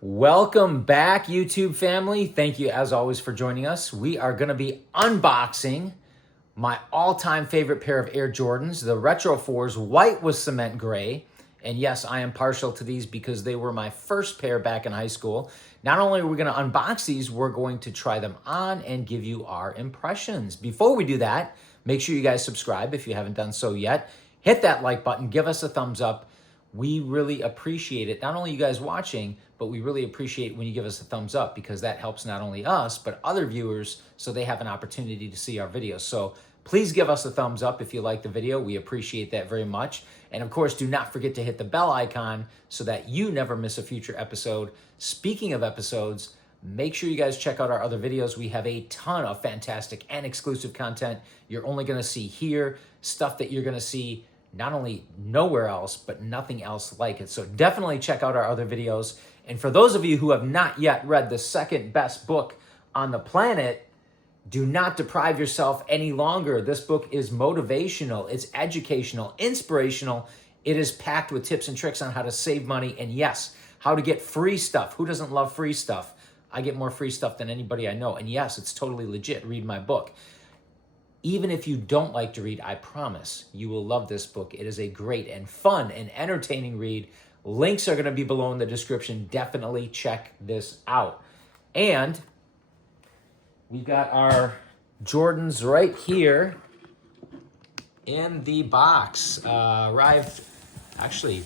Welcome back, YouTube family. Thank you, as always, for joining us. We are going to be unboxing my all-time favorite pair of Air Jordans, the Retro 4s, white with cement gray. And yes, I am partial to these because they were my first pair back in high school. Not only are we going to unbox these, we're going to try them on and give you our impressions. Before we do that, make sure you guys subscribe if you haven't done so yet. Hit that like button, give us a thumbs up. We really appreciate it. Not only you guys watching, but we really appreciate when you give us a thumbs up because that helps not only us, but other viewers so they have an opportunity to see our videos. So please give us a thumbs up if you like the video. We appreciate that very much. And of course, do not forget to hit the bell icon so that you never miss a future episode. Speaking of episodes, make sure you guys check out our other videos. We have a ton of fantastic and exclusive content you're only going to see here, stuff that you're going to see not only nowhere else, but nothing else like it. So definitely check out our other videos. And for those of you who have not yet read the second best book on the planet, do not deprive yourself any longer. This book is motivational, it's educational, inspirational. It is packed with tips and tricks on how to save money and yes, how to get free stuff. Who doesn't love free stuff? I get more free stuff than anybody I know. And yes, it's totally legit. Read my book. Even if you don't like to read, I promise you will love this book. It is a great and fun and entertaining read. Links are going to be below in the description. Definitely check this out. And we've got our Jordans right here in the box. Arrived actually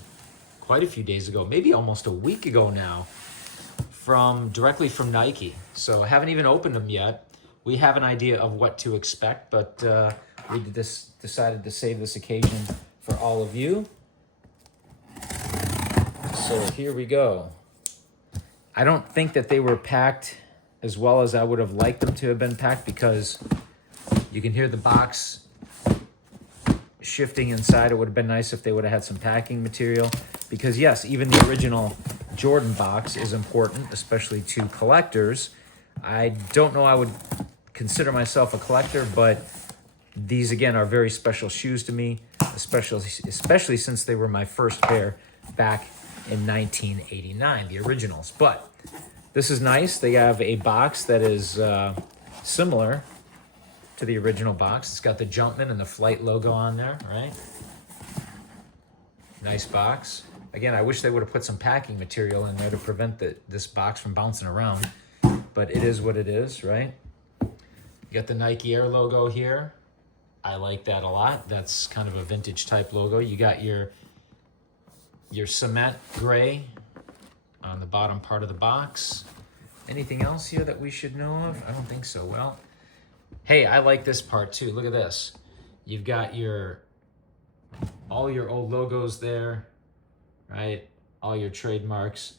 quite a few days ago, maybe almost a week ago now, directly from Nike. So I haven't even opened them yet. We have an idea of what to expect, but we decided to save this occasion for all of you. So here we go. I don't think that they were packed as well as I would have liked them to have been packed because you can hear the box shifting inside. It would have been nice if they would have had some packing material because yes, even the original Jordan box is important, especially to collectors. I don't know I would consider myself a collector, but these again are very special shoes to me, especially since they were my first pair back in 1989, the originals. But this is nice. They have a box that is similar to the original box. It's got the Jumpman and the Flight logo on there, right? Nice box. Again, I wish they would have put some packing material in there to prevent this box from bouncing around, but it is what it is, right? You got the Nike Air logo here. I like that a lot. That's kind of a vintage type logo. You got your cement gray on the bottom part of the box. Anything else here that we should know of? I don't think so. Well, hey, I like this part too. Look at this. You've got all your old logos there, right? All your trademarks.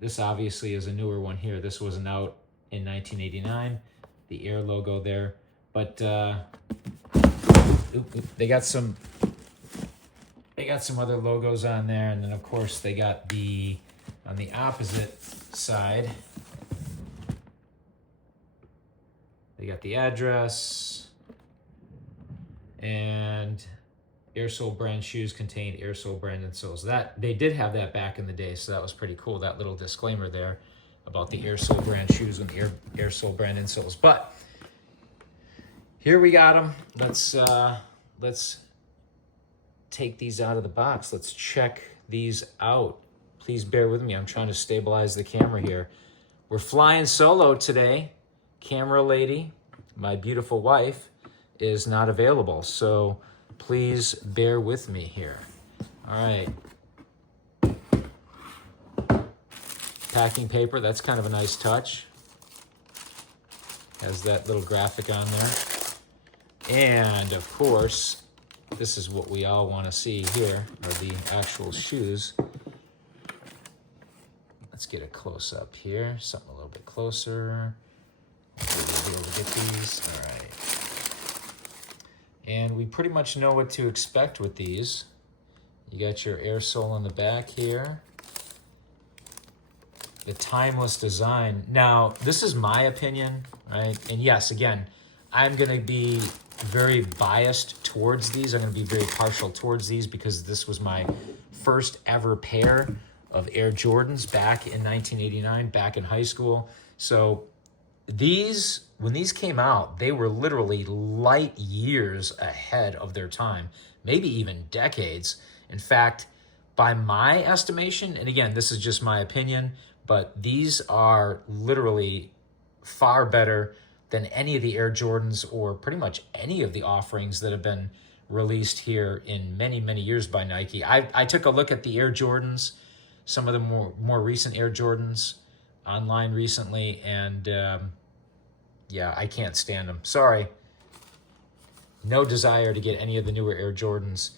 This obviously is a newer one here. This wasn't out in 1989. The Air logo there, but they got some other logos on there, and then of course they got on the opposite side, they got the address and Airsole brand shoes contained Airsole brand insoles. That they did have that back in the day, so that was pretty cool. That little disclaimer there about the Airsole brand shoes and the Airsole brand insoles. But here we got them. Let's take these out of the box. Let's check these out. Please bear with me. I'm trying to stabilize the camera here. We're flying solo today. Camera lady, my beautiful wife, is not available. So please bear with me here. All right. Packing paper, that's kind of a nice touch. Has that little graphic on there. And of course, this is what we all want to see here, are the actual shoes. Let's get a close up here, something a little bit closer. We'll be able to get these, all right. And we pretty much know what to expect with these. You got your Airsole on the back here. The timeless design. Now, this is my opinion, right? And yes, again, I'm going to be very biased towards these. I'm going to be very partial towards these because this was my first ever pair of Air Jordans back in 1989, back in high school. So these, when these came out, they were literally light years ahead of their time, maybe even decades. In fact, by my estimation, and again, this is just my opinion, but these are literally far better than any of the Air Jordans or pretty much any of the offerings that have been released here in many, many years by Nike. I took a look at the Air Jordans, some of the more recent Air Jordans online recently, and yeah, I can't stand them. Sorry. No desire to get any of the newer Air Jordans.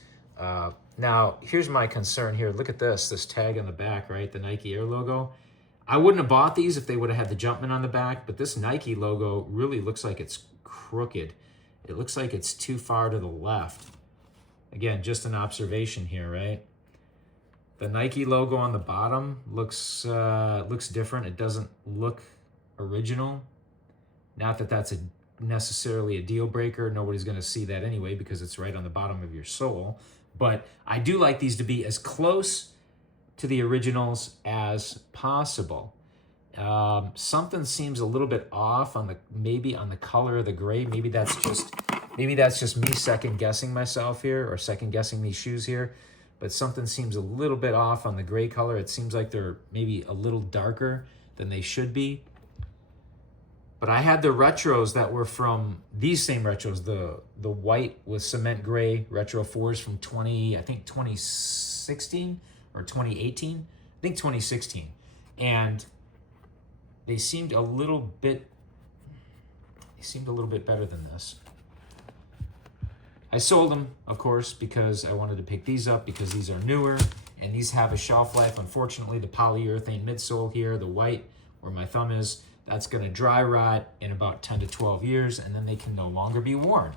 Now, here's my concern here. Look at this tag on the back, right? The Nike Air logo. I wouldn't have bought these if they would have had the Jumpman on the back, but this Nike logo really looks like it's crooked. It looks like it's too far to the left. Again, just an observation here, right? The Nike logo on the bottom looks different. It doesn't look original. Not that that's necessarily a deal breaker. Nobody's going to see that anyway because it's right on the bottom of your sole. But I do like these to be as close to the originals as possible. Something seems a little bit off on maybe on the color of the gray. Maybe that's just me second guessing myself here, or second guessing these shoes here. But something seems a little bit off on the gray color. It seems like they're maybe a little darker than they should be. But I had the retros that were from these same retros, the white with cement gray retro 4s from 2016 or 2018, I think 2016. And they seemed a little bit better than this. I sold them, of course, because I wanted to pick these up because these are newer and these have a shelf life. Unfortunately, the polyurethane midsole here, the white where my thumb is, that's going to dry rot in about 10 to 12 years, and then they can no longer be worn.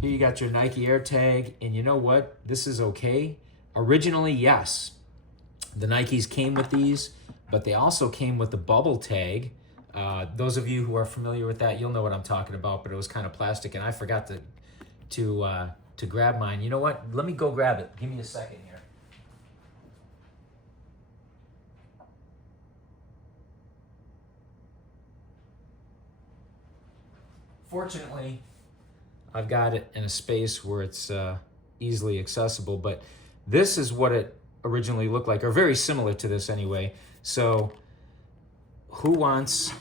Here you got your Nike Air tag, and you know what? This is okay. Originally, yes, the Nikes came with these, but they also came with the bubble tag. Those of you who are familiar with that, you'll know what I'm talking about, but it was kind of plastic, and I forgot to grab mine. You know what? Let me go grab it. Give me a second here. Fortunately, I've got it in a space where it's easily accessible, but this is what it originally looked like, or very similar to this anyway. So who wants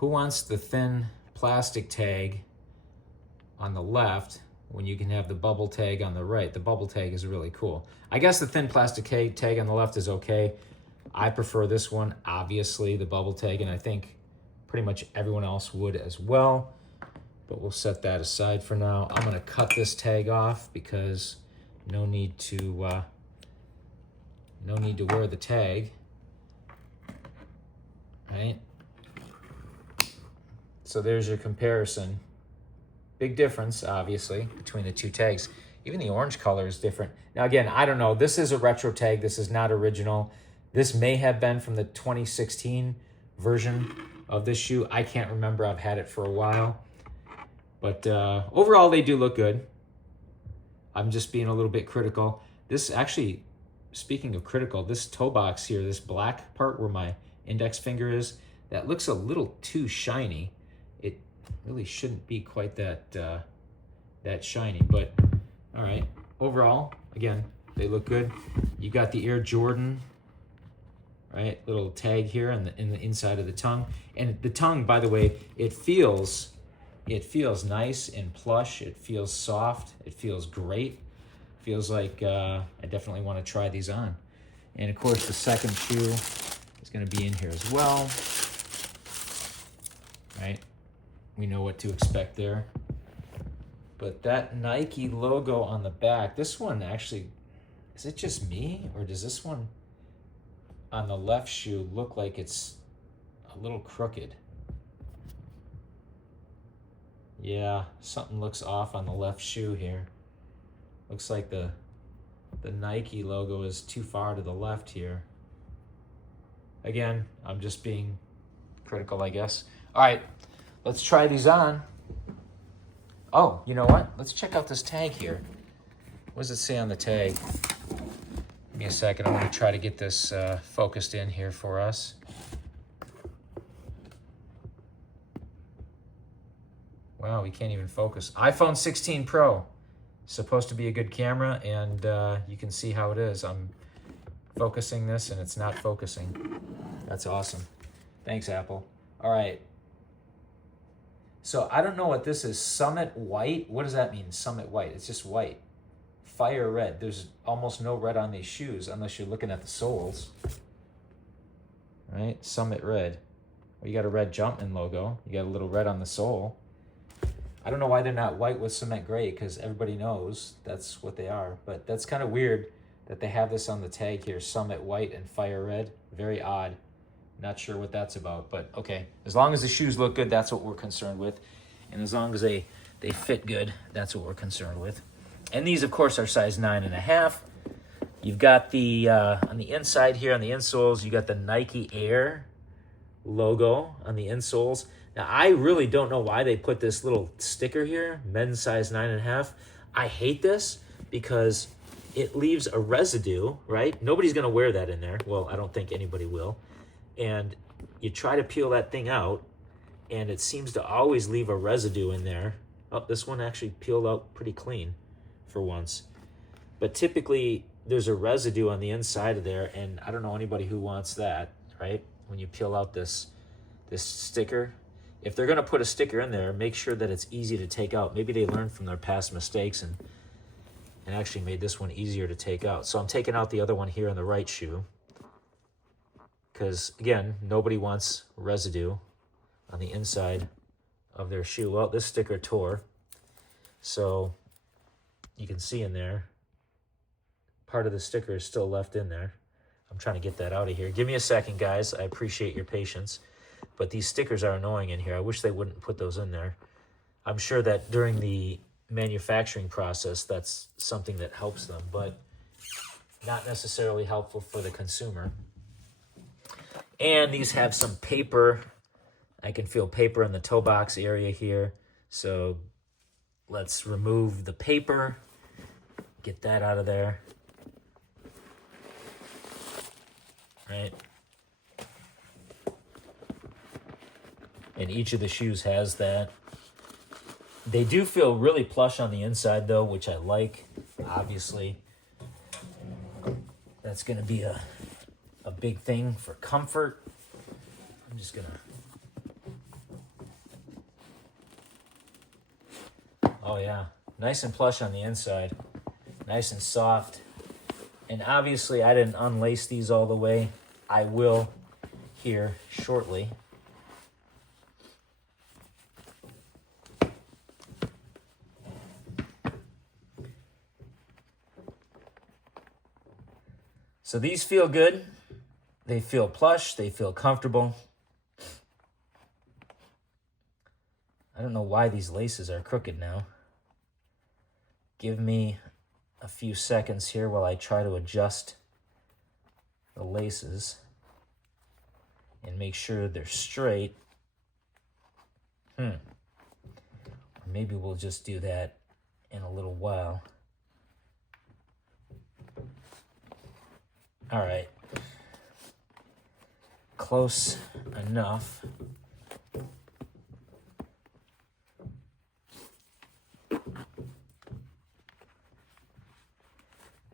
the thin plastic tag on the left when you can have the bubble tag on the right? The bubble tag is really cool. I guess the thin plastic tag on the left is okay. I prefer this one, obviously, the bubble tag, and I think pretty much everyone else would as well, but we'll set that aside for now. I'm gonna cut this tag off because no need to wear the tag, right? So there's your comparison. Big difference, obviously, between the two tags. Even the orange color is different. Now again, I don't know, this is a retro tag, this is not original. This may have been from the 2016 version of this shoe. I can't remember, I've had it for a while. But overall, they do look good. I'm just being a little bit critical. This actually, speaking of critical, this toe box here, this black part where my index finger is, that looks a little too shiny. It really shouldn't be quite that shiny, but all right. Overall, again, they look good. You got the Air Jordan, right? Little tag here in the inside of the tongue. And the tongue, by the way, it feels nice and plush. It feels soft. It feels great. Feels like I definitely want to try these on. And of course, the second shoe is going to be in here as well. Right? We know what to expect there. But that Nike logo on the back, this one actually, is it just me? Or does this one on the left shoe look like it's a little crooked? Yeah, something looks off on the left shoe here. Looks like the Nike logo is too far to the left here. Again, I'm just being critical, I guess. All right, let's try these on. Oh, you know what? Let's check out this tag here. What does it say on the tag? me a second. I'm going to try to get this focused in here for us. Wow, we can't even focus. iPhone 16 Pro. Supposed to be a good camera, and you can see how it is. I'm focusing this, and it's not focusing. That's awesome. Thanks, Apple. All right. So I don't know what this is. Summit White? What does that mean, Summit White? It's just white. Fire Red. There's almost no red on these shoes unless you're looking at the soles. Right? Summit Red. Well, you got a red Jumpman logo. You got a little red on the sole. I don't know why they're not white with cement gray, because everybody knows that's what they are. But that's kind of weird that they have this on the tag here, Summit White and Fire Red. Very odd. Not sure what that's about, but okay. As long as the shoes look good, that's what we're concerned with. And as long as they fit good, that's what we're concerned with. And these, of course, are size 9.5. You've got the, on the inside here, on the insoles, you got the Nike Air logo on the insoles. Now, I really don't know why they put this little sticker here, men's size 9.5. I hate this because it leaves a residue, right? Nobody's going to wear that in there. Well, I don't think anybody will. And you try to peel that thing out, and it seems to always leave a residue in there. Oh, this one actually peeled out pretty clean for once. But typically, there's a residue on the inside of there, and I don't know anybody who wants that, right? When you peel out this sticker. If they're going to put a sticker in there, make sure that it's easy to take out. Maybe they learned from their past mistakes and actually made this one easier to take out. So I'm taking out the other one here on the right shoe. Because, again, nobody wants residue on the inside of their shoe. Well, this sticker tore. So you can see in there, part of the sticker is still left in there. I'm trying to get that out of here. Give me a second, guys. I appreciate your patience. But these stickers are annoying in here. I wish they wouldn't put those in there. I'm sure that during the manufacturing process, that's something that helps them, but not necessarily helpful for the consumer. And these have some paper. I can feel paper in the toe box area here. So let's remove the paper. Get that out of there. Right. And each of the shoes has that. They do feel really plush on the inside, though, which I like, obviously. That's going to be a big thing for comfort. I'm just going to... Oh, yeah. Nice and plush on the inside. Nice and soft. And obviously, I didn't unlace these all the way. I will here shortly. So these feel good. They feel plush. They feel comfortable. I don't know why these laces are crooked now. Give me a few seconds here while I try to adjust the laces and make sure they're straight. Or maybe we'll just do that in a little while. All right. Close enough.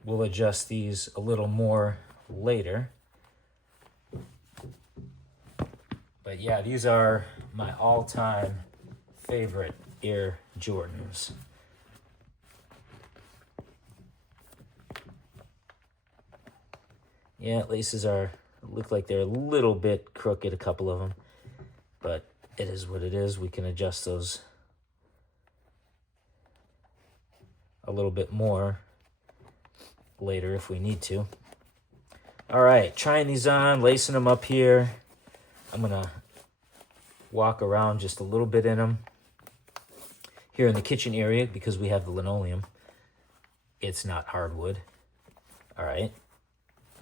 We'll adjust these a little more later. But yeah, these are my all-time favorite Air Jordans. Yeah, laces look like they're a little bit crooked, a couple of them. But it is what it is. We can adjust those a little bit more later if we need to. All right, trying these on, lacing them up here. I'm going to walk around just a little bit in them. Here in the kitchen area, because we have the linoleum, it's not hardwood. All right.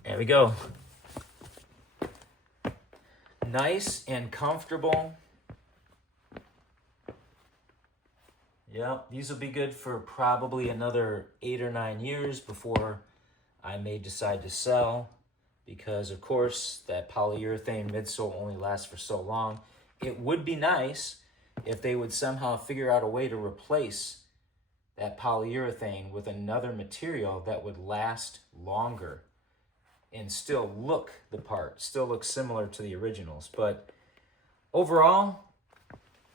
There we go. Nice and comfortable. Yep, these will be good for probably another 8 or 9 years before I may decide to sell because, of course, that polyurethane midsole only lasts for so long. It would be nice if they would somehow figure out a way to replace that polyurethane with another material that would last longer and still look the part, still look similar to the originals. But overall,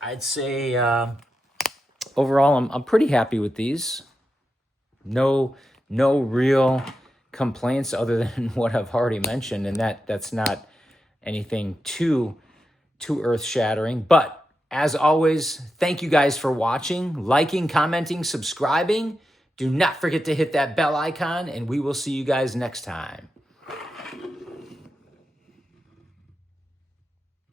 I'd say I'm pretty happy with these. No real complaints other than what I've already mentioned, and that's not anything too earth-shattering. But as always, thank you guys for watching, liking, commenting, subscribing. Do not forget to hit that bell icon, and we will see you guys next time.